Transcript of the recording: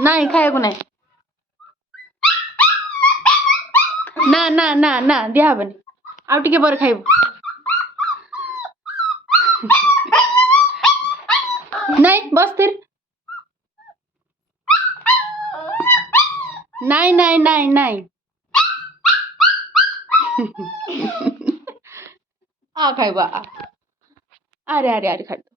ନାଇଁ ଖାଇବାକୁ ନାଇଁ। ନା ନା ନା ନା ଦିଆହବନି। ଆଉ ଟିକେ ପରେ ଖାଇବୁ। ନାଇଁ ବସ୍ଥିର। ନାଇଁ ନାଇଁ ନାଇଁ ନାଇଁ। आ ଖାइबा। ଆरे आरे आरे खाइ।